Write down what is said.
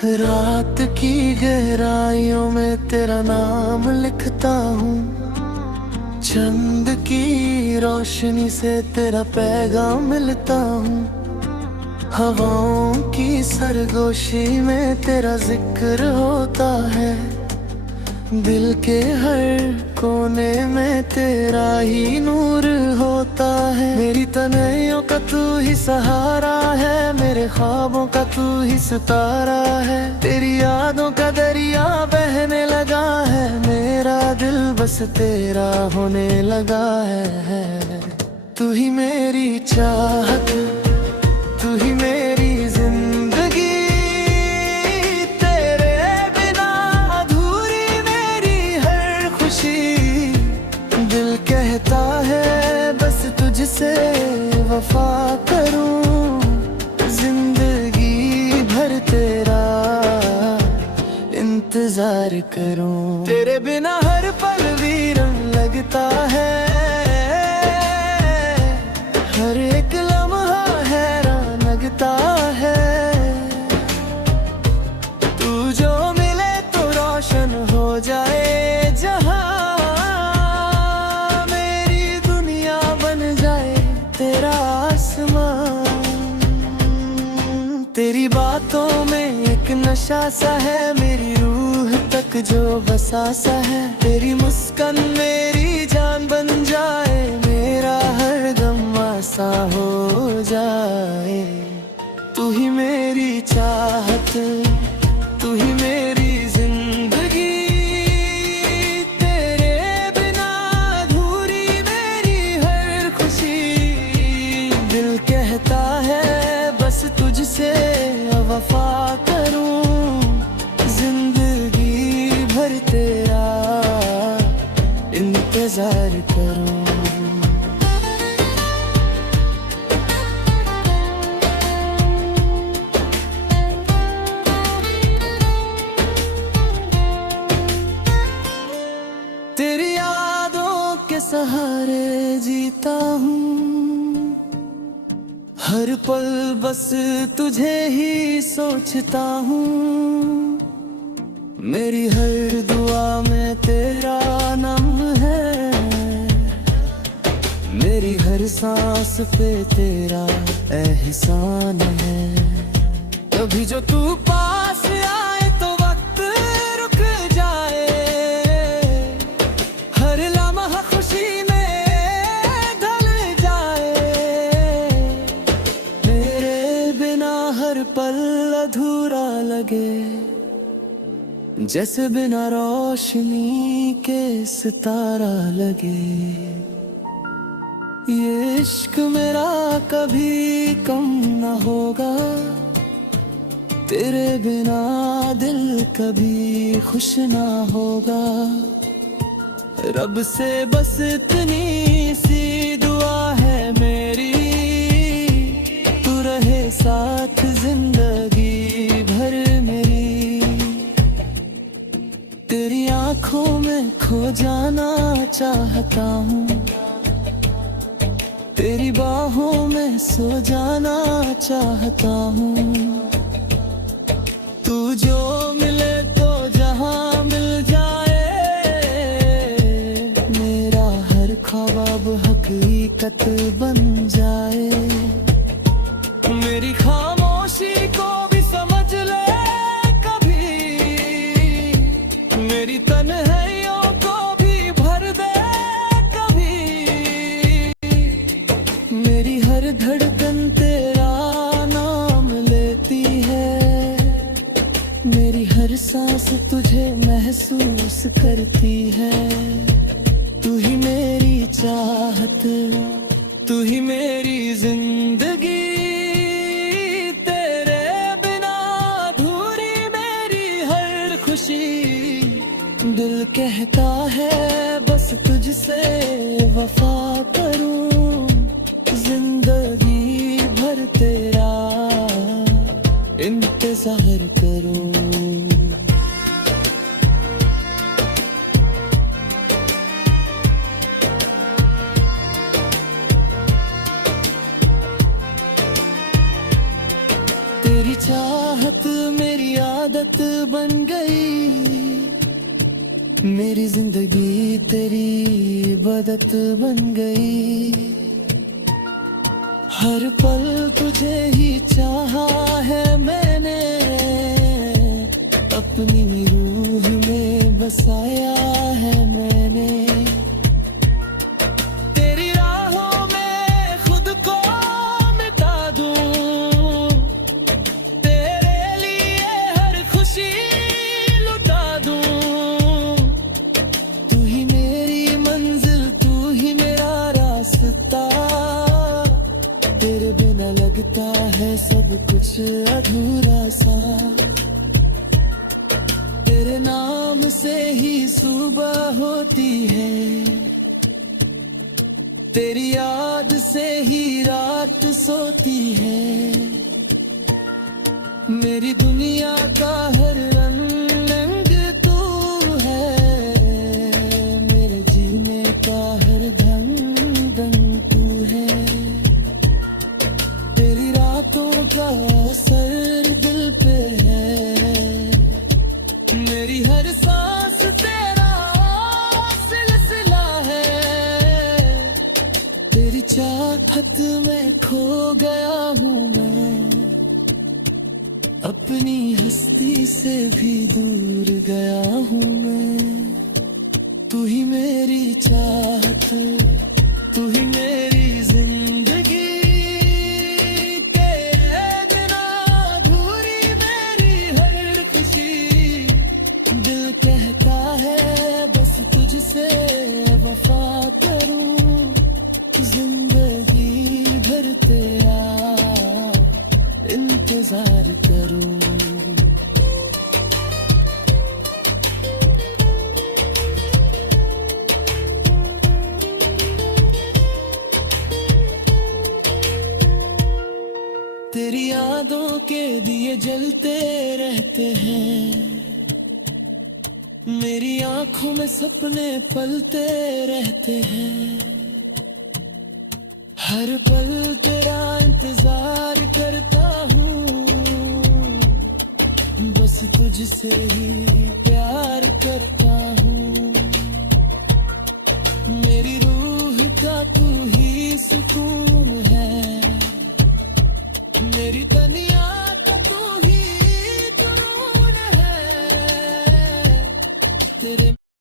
रात की गहराइयों में तेरा नाम लिखता हूँ। चंद की रोशनी से तेरा पैगाम मिलता हूँ। हवाओं की सरगोशी में तेरा जिक्र होता है। दिल के हर कोने में तेरा ही नूर होता है। मेरी तन्हाइयों का तू ही सहारा है, मेरे ख्वाबों का तू ही सितारा है। तेरी यादों का दरिया बहने लगा है, मेरा दिल बस तेरा होने लगा है। तू ही मेरी चाहत, तू ही मेरी जिंदगी, तेरे बिना अधूरी मेरी हर खुशी। दिल कहता है बस तुझसे वफा करूं, जिंदगी भर तेरा इंतजार करूं। तेरे बिना हर पल वीरन लगता है, हर एक लम्हा हैरान लगता है। तू जो मिले तो रोशन हो जाए जहां, मेरी दुनिया बन जाए तेरा आसमां। तेरी बातों में एक नशा सा है, मेरी रूह तक जो बसा सा है। तेरी मुस्कान मेरी जान बन जाए, मेरा हर गम आसा हो जाए। तू ही मेरी चाहत, तू ही मेरी जिंदगी, तेरे बिना अधूरी मेरी हर खुशी। दिल कहता है बस तुझसे वफा करूं, जिंदगी भर तेरा इंतजार करूं। तेरी यादों के सहारे जीता हूँ, हर पल बस तुझे ही सोचता हूँ। मेरी हर दुआ में तेरा नाम है, मेरी हर सांस पे तेरा एहसान है। कभी जो तू पास आए तो वक्त रुक जाए, हर लम्हा खुशी में ढल जाए। मेरे बिना हर पल अधूरा लगे, जैसे बिना रोशनी के सितारा लगे। ये इश्क मेरा कभी कम न होगा, तेरे बिना दिल कभी खुश ना होगा। रब से बस इतनी सी दुआ है मेरी, तू रहे साथ जिंदगी भर मेरी। तेरी आंखों में खो जाना चाहता हूँ, तेरी बाहों में सो जाना चाहता हूँ। तू जो मिले तो जहां मिल जाए, मेरा हर ख्वाब हकीकत बन जाए। मेरी खामोशी को भी समझ ले कभी, मेरी तन्हाइयों को भी भर दे कभी। मेरी हर धड़कन तेरा नाम लेती है, मेरी हर सांस तुझे महसूस करती है। तू ही मेरी चाहत, तू ही मेरी जिंदगी, तेरे बिना अधूरी मेरी हर खुशी। दिल कहता है बस तुझसे वफा करूं, जिंदगी भर तेरा इंतजार करूं। तेरी चाहत मेरी आदत बन गई, मेरी जिंदगी तेरी इबादत बन गई। हर पल तुझे ही चाहा है मैंने, अपनी रूह में बसाया है मैंने। तेरी राहों में खुद को मिटा दूं, तेरे लिए हर खुशी लुटा दूं। तू ही मेरी मंजिल, तू ही मेरा रास्ता, तेरे बिना लगता है सब कुछ अधूरा सा। तेरे नाम से ही सुबह होती है, तेरी याद से ही रात सोती है। मेरी दुनिया का हर रंग तू है, मेरे जीने का हर धन तू है। तेरी रातों का असर दिल पे है, मेरी हर सांस तेरा सिलसिला है। तेरी चाहत में खो गया हूँ मैं, अपनी हस्ती से भी दूर गया हूँ मैं। तू ही मेरी चाहत, तू ही मेरी जिंदगी, तेरे बिना अधूरी मेरी हर खुशी। दिल कहता है बस तुझसे वफा करूं, जिंदगी भर तेरा इंतजार करूं। तेरी यादों के दिए जलते रहते हैं, मेरी आंखों में सपने पलते रहते हैं। हर पल तेरा इंतजार करता हूँ, बस तुझसे ही प्यार करता हूँ। मेरी रूह का तू ही सुकून है, मेरी तनिया